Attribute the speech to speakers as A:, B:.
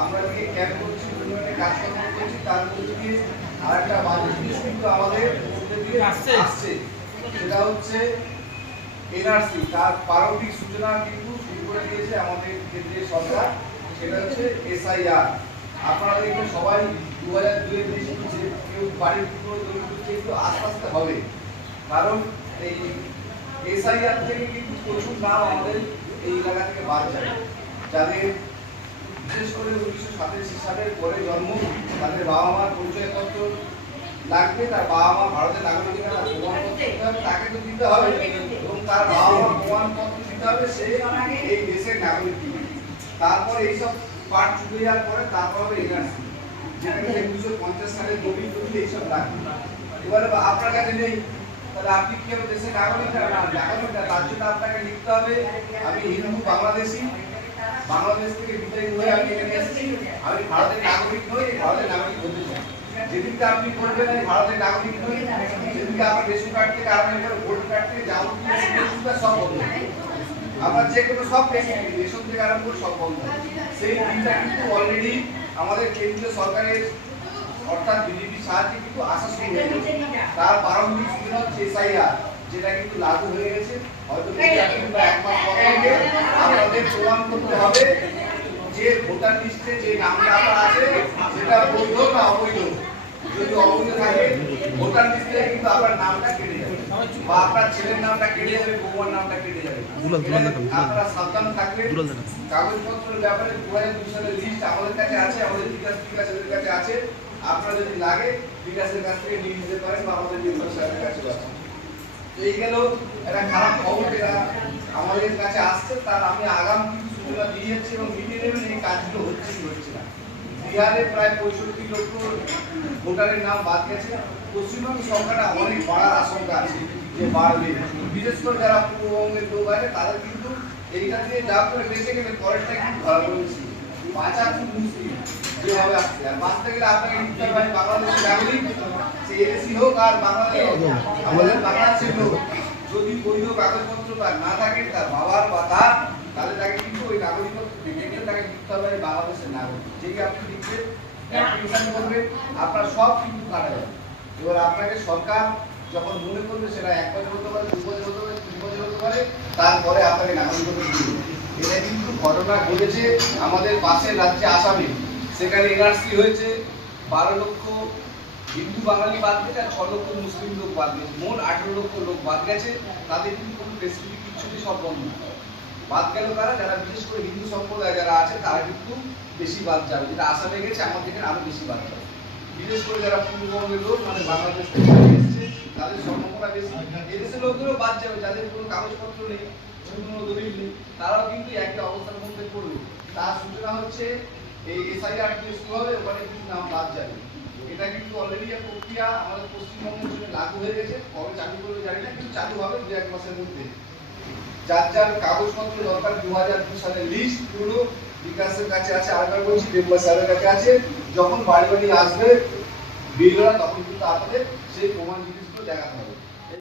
A: আমরা যে ক্যাম্প করছি উন্নয়নের কাজকর্ম করছি তার মধ্যে দিয়ে আর একটা বাজে জিনিস কিন্তু আমাদের মধ্যে দিয়ে
B: আসছে।
A: আসছে। সেটা হচ্ছে এনআরসি তার প্রারম্ভিক সূচনা কিন্তু শুরু করে দিয়েছে আমাদের কেন্দ্রীয় সরকার সেটা হচ্ছে এসআইআর আপনারা দেখবেন সবাই দু হাজার দুয়ে বেশি হচ্ছে কেউ বাড়ির পুরো একটু আস্তে আস্তে হবে। কারণ এই এসআইআর থেকে কিন্তু প্রচুর নাম আমাদের এই এলাকা থেকে বাদ যাবে যাদের বিশেষ করে উনিশশো সাতাশি সালের পরে জন্ম, তাদের বাবা মার পরিচয়পত্র লাগবে, তার বাবা মা ভারতের নাগরিক কিনা প্রমাণপত্র তাকে তো দিতে হবে। এবং তার বাবা মা প্রমাণপত্র দিতে হবে, সে এই দেশের নাগরিক। তারপরে এইসব পার্ট চুকে যাওয়ার পরে তারপর হবে এনআরসি যেখানে উনিশশো পঞ্চাশ সালের নবীন নবীন এইসব লাগবে। এবারে আপনার কাছে নেই, তাহলে আপনি কি হবে দেশের নাগরিক না? নাগরিক তার জন্য আপনাকে লিখতে হবে, আমি হিন্দু, বাংলাদেশি বাংলাদেশ থেকে বিতাড়িত হয়ে আমি এখানে এসেছি। আমি ভারতের নাগরিক নই ভারতের নাগরিক হতে চাই। যেদিনকে আপনি করবেন আমি ভারতের নাগরিক নই। সেদিনকে আপনার রেশন কার্ড থেকে আরম্ভ করে ভোট কার্ড থেকে যাবতীয় সুবিধা সুবিধা সব বন্ধ। আমার যে কোনো সব ফ্যাসিলিটি রেশন থেকে আরম্ভ করে সব বন্ধ। সেই দিনটা কিন্তু অলরেডি আমাদের কেন্দ্রীয় সরকারের অর্থাৎ বিজেপি সাহায্যে কিন্তু আসা শুরু হয়ে গেছে তার প্রারম্ভিক সূচনা হচ্ছে এসআইআর যেটা কিন্তু লাগু হয়ে গেছে। হয়তো দু চার দিন বা এক মাস পর আপনাদের প্রমাণ করতে হবে। যে ভোটার লিস্টে যে নামটা আপনার আছে সেটা বৈধ না অবৈধ? যদি অবৈধ থাকে ভোটার লিস্টে কিন্তু আপনার নামটা কেটে যাবে। বা আপনার ছেলের নামটা কেটে যাবে বৌমার নামটা কেটে যাবে। আপনারা সাবধান থাকবেন
C: দুলাল
A: কাগজপত্রের ব্যাপারে দু হাজার দুই সালের লিস্ট আমাদের কাছে আছে আমাদের বিকাশ বিকাশের কাছে আছে। আপনারা যদি লাগে বিকাশের কাছ থেকে নিয়ে নিতে পারেন বা আমাদের সাহেবের কাছে আছে। এই গেল, একটা খারাপ খবর যেটা আমাদের কাছে আসছে, তার আমি আগাম কিন্তু সূচনা দিয়ে যাচ্ছি এবং মিটিয়ে নেবেন, এই কাজগুলো হচ্ছে কি হচ্ছে না। বিহারে প্রায় পঁয়ষট্টি লক্ষ ভোটারের নাম বাদ গেছে। পশ্চিমবঙ্গ সংখ্যাটা অনেক বাড়ার আশঙ্কা আছে যে বাড়বে। বিশেষ করে যারা পূর্ববঙ্গের লোক আছে, তাদের কিন্তু এইটা দিয়ে যা করে বেঁচে গেলে পরেরটা কিন্তু ধরা পড়ে বাঁচা খুব মুশকিল, যেভাবে আসছে। আর বাঁচতে গেলে আপনাকে নিতে হবে সে এদেশি হোক আর বাংলাদেশ আমাদের বাংলাদেশের লোক। বৈধ কাগজপত্র তার না থাকে তার বাবার বা তার তাহলে তাকে কিন্তু ওই নাগরিকত্ব দেখে তাকে লিখতে হবে বাংলাদেশের নাগরিক যেই আপনি লিখবেন অ্যাপ্লিকেশন করবেন আপনার সব কিন্তু কাটা যাবে। এবার আপনাকে সরকার যখন মনে করবে সেটা এক বছর হতে পারে দু বছর হতে পারে তিন বছর হতে পারে তারপরে আপনাকে নাগরিকত্ব দিয়ে এটা কিন্তু ঘটনা ঘটেছে আমাদের পাশের রাজ্যে আসামে। সেখানে এনআরসি হয়েছে বারো লক্ষ হিন্দু বাঙালি বাদ গেছে আর ছ লক্ষ মুসলিম লোক বাদ গেছে। মোট আঠেরো লক্ষ লোক বাদ গেছে। তাদের কিন্তু কোনো ফেসিলিটি কিচ্ছু নেই সব বন্ধ। বাদ গেল তারা যারা বিশেষ করে হিন্দু সম্প্রদায় যারা আছে, তারা কিন্তু বেশি বাদ যাবে। যেটা আসামে গেছে আমার থেকে আরও বেশি বাদ যাবে। বিশেষ করে যারা পূর্ববঙ্গের লোক মানে বাংলাদেশ থেকে এসেছে, তাদের সম্ভাবনা বেশি। এদেশের লোকদেরও বাদ যাবে, যাদের কোনো কাগজপত্র নেই কোনো দলিল নেই, তারাও কিন্তু একই অবস্থার মধ্যে পড়বে। তার সূচনা হচ্ছে এই এসআইআর শুরু হবে ওখানে কিন্তু নাম বাদ যাবে। এটা কিন্তু অলরেডি প্রক্রিয়া আমাদের পশ্চিমবঙ্গের জন্য লাগু হয়ে গেছে, কবে চালু করবে জানি না, কিন্তু চালু হবে দু এক মাসের মধ্যে। যার যার কাগজপত্র দরকার দু হাজার দু সালের লিস্ট পুরো বিকাশের কাছে আছে, আরেকবার বলছি মেম্বার স্যারের কাছে আছে। যখন বাড়ি বাড়ি আসবে বিলরা তখন কিন্তু আপনাদের সেই প্রমাণ জিনিসগুলো দেখাতে হবে।